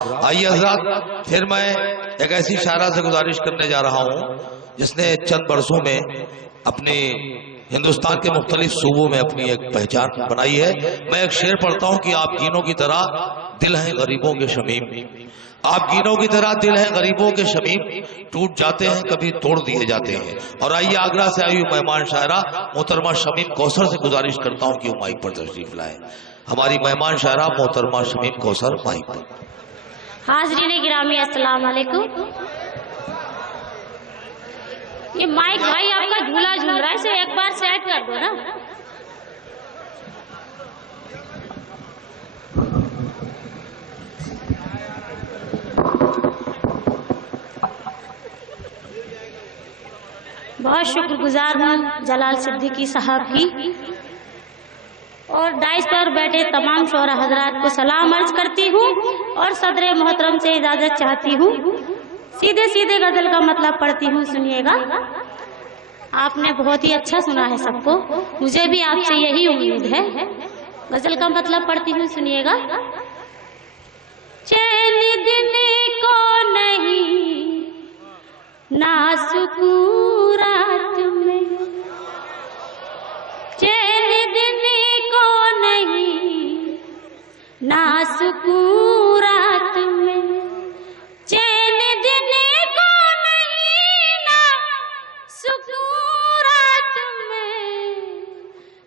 आइए हजरात, फिर मैं एक ऐसी शायरा से गुजारिश करने जा रहा हूँ जिसने चंद बरसों में अपनी हिंदुस्तान के मुख्तलिफ सूबों में अपनी एक पहचान बनाई है। मैं एक शेर पढ़ता हूँ कि आप गीनों की तरह दिल हैं गरीबों के शमीम, आप गीनों की तरह दिल हैं गरीबों के शमीम, टूट जाते हैं कभी तोड़ दिए जाते हैं। और आइए आगरा से आई हुई मेहमान शायरा मोहतरमा शमीम कौसर से गुजारिश करता हूँ कि वो माइक पर तशरीफ लाए। हमारी मेहमान शायरा मोहतरमा शमीम कौसर माइक पर। हाजरीन गिरामी अस्सलाम वालेकुम। ये माइक भाई आपका झूला झूल रहा है, इसे एक बार सेट कर दो ना। बहुत शुक्रगुजार हूँ जलाल सिद्दीकी साहब की और डाइस पर बैठे तमाम शोहरा हजरात को सलाम अर्ज करती हूँ और सदर मोहतरम से इजाजत चाहती हूँ। सीधे सीधे गजल का मतलब पढ़ती हूँ, सुनिएगा। आपने बहुत ही अच्छा सुना है सबको, मुझे भी आपसे यही उम्मीद है। गजल का मतलब पढ़ती हूँ, सुनिएगा। चैन दिन को नहीं ना सुकून रात में, चैन दिन को नहीं ना सुकून रात में, चैन दिन को नहीं ना सुकून रात में,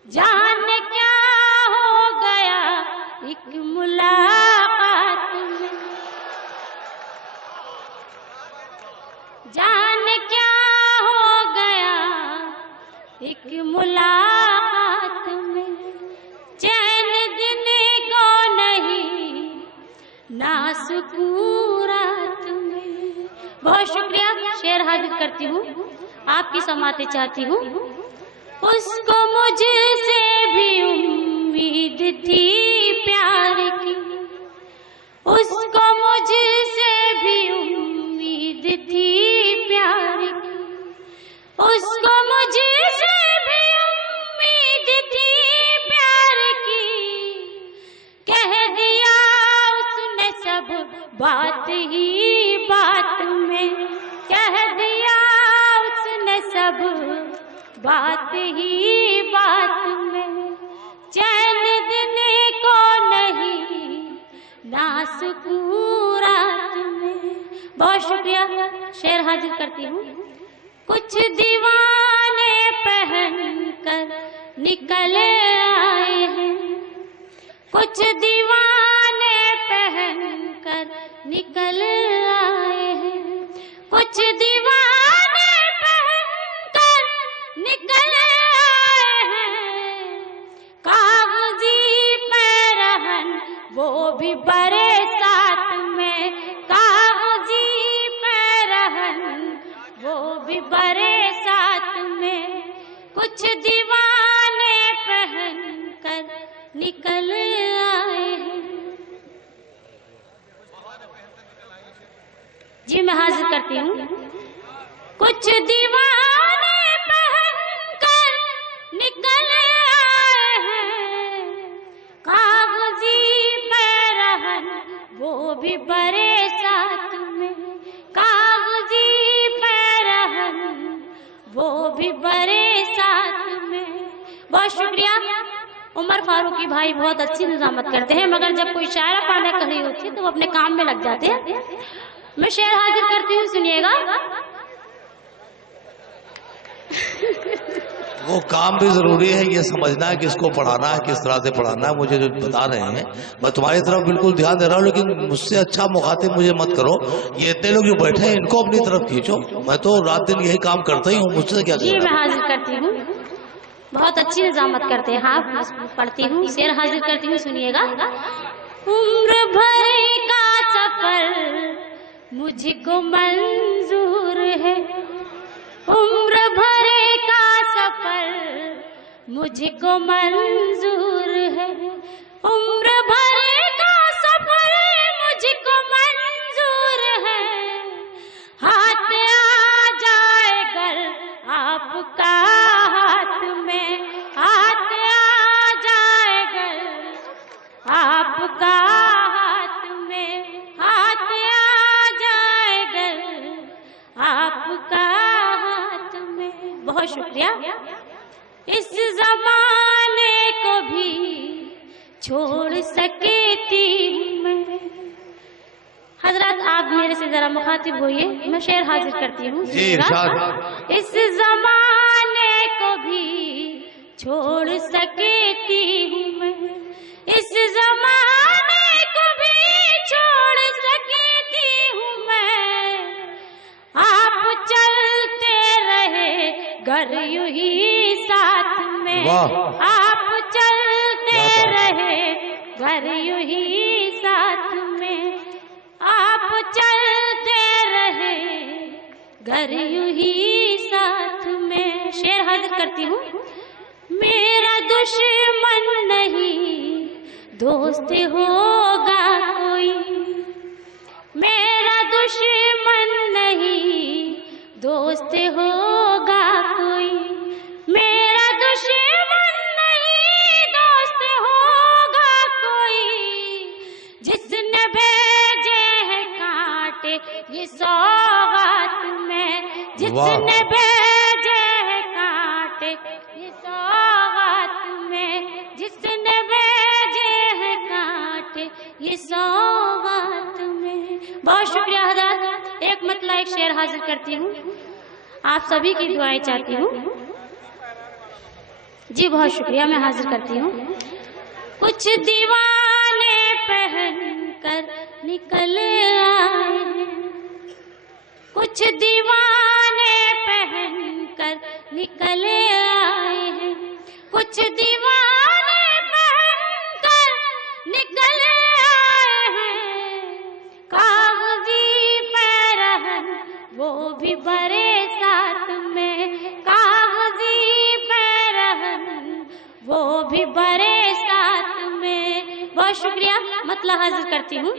जान क्या हो गया एक मुलाकात में, जान क्या हो गया एक मुलाकात में, चैन दिन को नहीं ना सुकून रात में। बहुत शुक्रिया। शेर हाजिर करती हूँ, आपकी समाते चाहती हूँ। उसको मुझसे भी उम्मीद थी प्यार की, उसको मुझसे भी उम्मीद थी प्यार की, उसको मुझसे भी उम्मीद थी प्यार की, कह दिया उसने सब बात ही बात में, कह दिया उसने सब बात ही बात में, चैन दिन को नहीं ना सुकून रात में। बहुत शुक्रिया। शेर हाजिर करती हूँ। कुछ दीवाने पहन कर निकल आए हैं, कुछ दीवाने पहन कर निकल आए हैं, कुछ दीवाने पहन कर निकल आए हैं, कागजी पैरहन वो भी बड़े साथ में, कागजी पैरहन वो भी बड़े साथ में, कुछ दीवाने पहन कर निकल आए हैं। जी मैं हाजिर करती हूँ। कुछ दीवाने पहन कर निकल आए हैं, कागजी पैरहन वो भी बड़े साथ में, कागजी पैरहन वो भी बड़े साथ में। बहुत शुक्रिया। उमर फारूकी भाई बहुत अच्छी निजामत करते हैं, मगर जब कोई शायरा पाने खड़ी होती है तो वो अपने काम में लग जाते हैं। मैं शेर हाजिर करती हूँ, सुनिएगा। वो काम भी जरूरी है, ये समझना है किसको पढ़ाना है, किस तरह से पढ़ाना है। मुझे जो बता रहे हैं मैं तुम्हारी तरफ बिल्कुल ध्यान दे रहा हूँ, लेकिन मुझसे अच्छा मुखातिब मुझे मत करो। ये इतने लोग जो बैठे हैं इनको अपनी तरफ खींचो। मैं तो रात दिन यही काम करता ही हूँ, मुझसे क्या। जी मैं हाजिर करती हूँ, बहुत अच्छी निजामत करते हैं। हाँ पढ़ती हूँ, शेर हाजिर करती हूँ, सुनिएगा। उम्र भर का सफर मुझको मंजूर है, उम्र भर का सफर मुझको मंजूर है, उम्र भर का सफर मुझको मंजूर है, हाथ आ जाए गर आपका हाथ में, हाथ आ जाए गर आपका हाथ में, हाथ शुक्रिया। इस जमाने को भी छोड़ सकती हूँ मैं। हजरत आप मेरे से जरा मुखातिब होइए, मैं शेर हाजिर करती हूँ। इस जमाने को भी छोड़ सकती हूँ मैं, इस जमाने को भी छोड़ सकती हूँ मैं। आप चलते रहे घर यूं ही साथ में, आप चलते रहे घर यूं ही साथ में, आप चलते रहे घर यूं ही साथ में। शेर हाजिर करती हूँ। मेरा दुश्मन नहीं दोस्त होगा कोई, मेरा दुश्मन नहीं दोस्त होगा कोई, मेरा दुश्मन नहीं दोस्त होगा कोई। जिसने भेजे हैं कांटे ये सौगात में, जिसने भेजे हैं कांटे ये सौगात में, जिसने भेजे हैं कांटे ये सौगात में। बहुत शुक्रिया हज़रत। एक मतलब एक शेर हाजिर करती हूँ, आप सभी की दुआएं चाहती हूँ। जी बहुत शुक्रिया, मैं हाजिर करती हूँ। कुछ दीवाने पहन कर निकल आए हैं, कुछ दीवाने पहन कर निकल आए हैं, कुछ दीवाने पहन कर निकल आए हैं। कागजी पैरहन वो भी बड़े साथ में, कागजी पैरहन वो भी बड़े साथ में। बहुत शुक्रिया। मतलब हाजिर करती हूँ।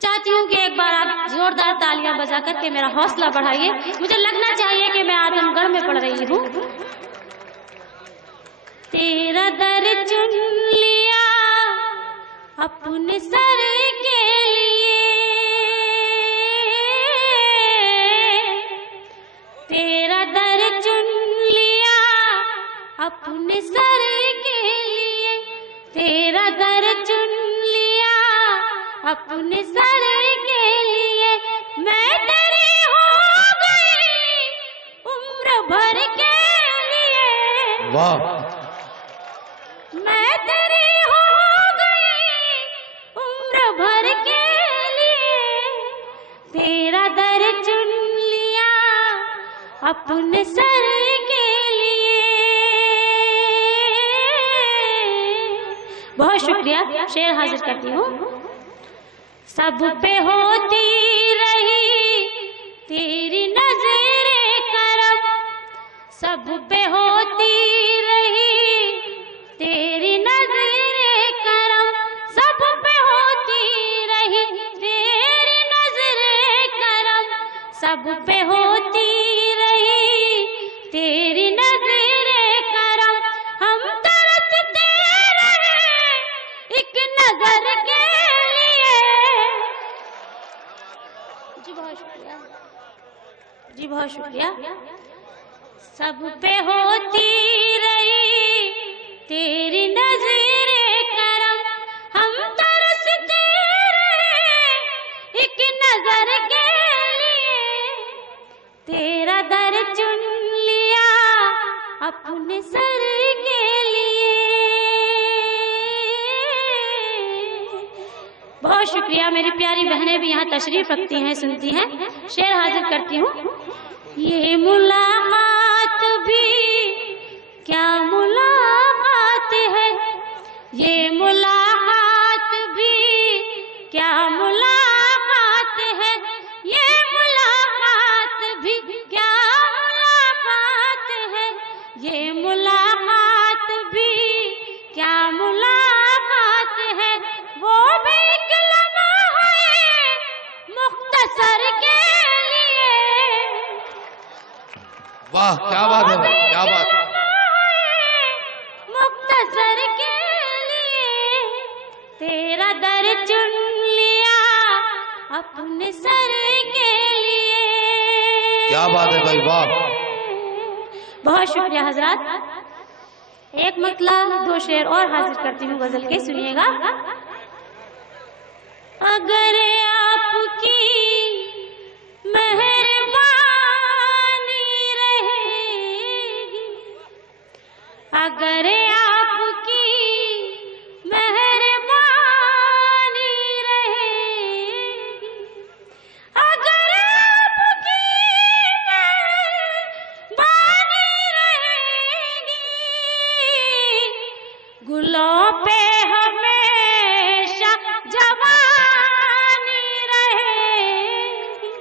चाहती हूँ कि एक बार आप जोरदार तालियां बजा करके मेरा हौसला बढ़ाइए। मुझे लगना चाहिए कि मैं आजमगढ़ में पढ़ रही हूँ। तेरा दर चुन लिया अपने सर के लिए, तेरा दर चुन लिया अपने सर के लिए, तेरा दर चुन लिया अपने सर के लिए। मैं तेरी हो गई उम्र भर के लिए, वाह। मैं तेरी हो गई उम्र भर के लिए। तेरा दर चुन लिया अपने सर के लिए। बहुत शुक्रिया। शेर हाजिर करती हूँ। सब पे होती रही तेरी नजरे करम, सब पे होती रही तेरी नजरे करम, सब पे होती रही तेरी नजरे करम, सब पे होती रही तेरी नजरे करम। हम तरसते रहे एक नजर के लिए। जी बहुत शुक्रिया, जी बहुत शुक्रिया। सब पे होती रही तेरी नजरे करम, हम तरसते रहे एक नजर के लिए। तेरा दर चुन लिया अपने सर के लिए। बहुत शुक्रिया। मेरी प्यारी बहनें भी यहाँ तशरीफ रखती हैं, सुनती हैं। शेर हाजिर करती हूँ। ये मुलाकात भी क्या मुलाकात है, ये मुलाकात भी क्या मुलाकात है, ये मुलाकात भी क्या मुलाकात है, ये मुलाकात भी क्या मुलाकात है। वो भी एक लम्हा है मुख्तसर के लिए। वाह, क्या बात है, क्या बात है। मुख्तसर के लिए तेरा दर चुन लिया अपने सर के लिए। क्या बात है भाई, वाह। बहुत शुक्रिया हजरात। एक मतला 2 शेर और हाजिर करती हूँ गजल के, सुनिएगा। अगर आपकी मेहरबानी रहेगी, अगर आपकी मेहरबानी रहेगी, अगर आपकी मेहरबानी रहेगी, गुलों पे हमेशा जवानी रहेगी,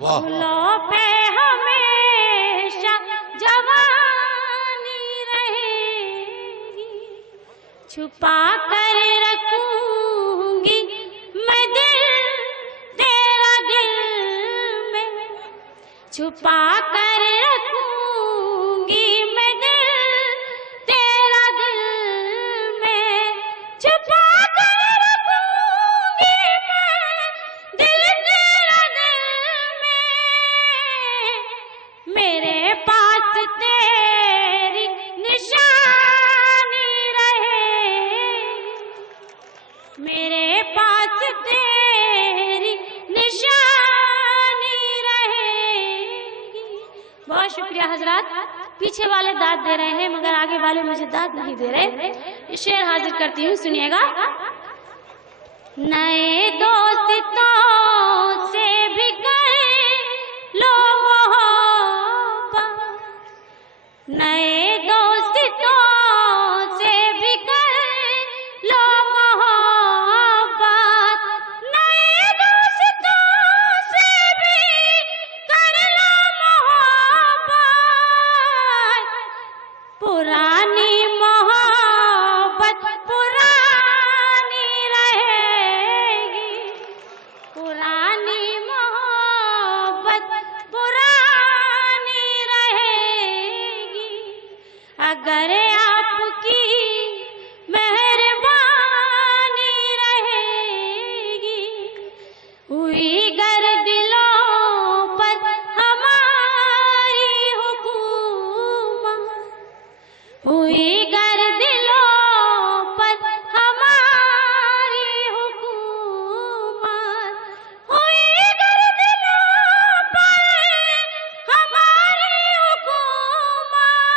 वाह गुलों पे हमेशा जवानी रहेगी, छुपा कर रखूंगी मैं दिल तेरा दिल में, छुपा कर रखूंगी मैं दिल तेरा दिल में, छुपा कर रखूंगी मैं दिल तेरा दिल में, मेरे पास तेरी निशानी रहेगी, मेरे पास तेरी निशानी रहेगी। बहुत शुक्रिया हजरात। पीछे वाले दाद दे रहे हैं मगर आगे वाले मुझे दाद नहीं दे रहे। ये शेर हाजिर करती हूँ, सुनिएगा। नए दोस्तों से भी कर लो मोहब्बत, नए दोस्तों से भी कर लो मोहब्बत, नए दोस्तों से भी कर लो मोहब्बत, पुरानी मोहब्बत पुरानी रहेगी, पुरानी मोहब्बत पुरानी रहेगी, अगर आपकी मेहरबानी रहेगी, हुई गर दिलों पर हमारी हुकूमत, हुई गर दिलों पर हमारी हुकूमत, हुई गर दिलों पर हमारी हुकूमत,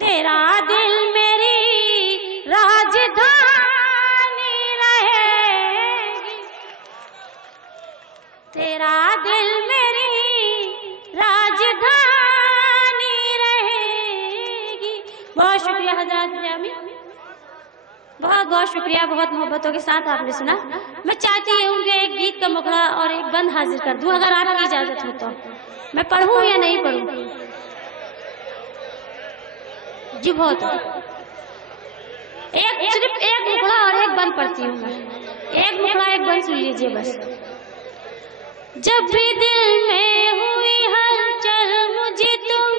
तेरा दिल मेरी राजधानी रहेगी, तेरा दिल मेरी राजधानी रहेगी। बहुत शुक्रिया हजरात ग्रामी, बहुत बहुत शुक्रिया। बहुत मोहब्बतों के साथ आपने सुना। मैं चाहती हूँ कि एक गीत का मुखड़ा और एक बंद हाजिर कर दूं, अगर आपकी इजाजत हो तो। मैं पढ़ूं या नहीं पढ़ूं? जी बहुत। सिर्फ एक मुखड़ा और एक बंद पढ़ती हूँ मैं। एक मुखड़ा एक बंद सुन लीजिए बस। जब भी दिल में हुई हलचल मुझे तुम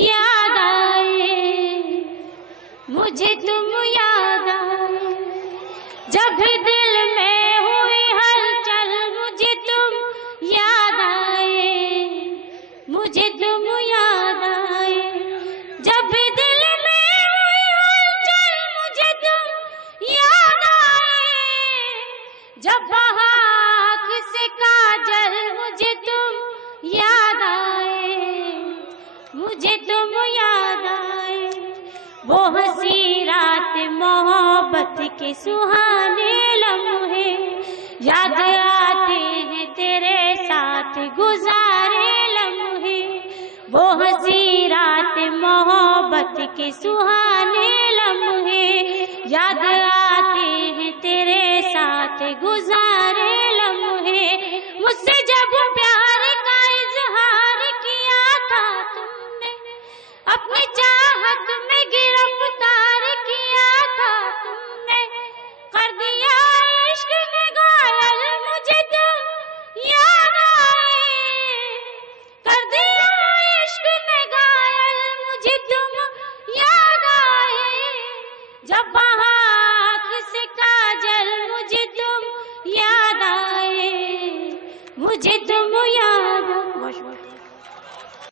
याद आए, मुझे तुम याद आए, जब भी दिल में हुई हलचल मुझे तुम याद आए, मुझे तुम याद आए, जब भी दिल में हुई हलचल मुझे तुम याद आए, जब बहा से काजल मुझे तुम याद आए, मुझे तुम याद आए, वो हंसी रात मोहब्बत के सुहाने लम्हे याद आते हैं तेरे साथ गुजारे लम्हे, वो हंसी रात मोहब्बत के सुहाने लम्हे याद आते हैं तेरे साथ गुजारे लम्हे, मुझसे जब प्यार का इजहार किया था तुमने, अपनी चाहत में गिरफ्तार किया था तुमने, कर दिया इश्क में घायल मुझे तुम याद आए, कर दिया इश्क में घायल मुझे तुम याद आए, जब बहाक से काजल मुझे तुम याद आए, मुझे तुम याद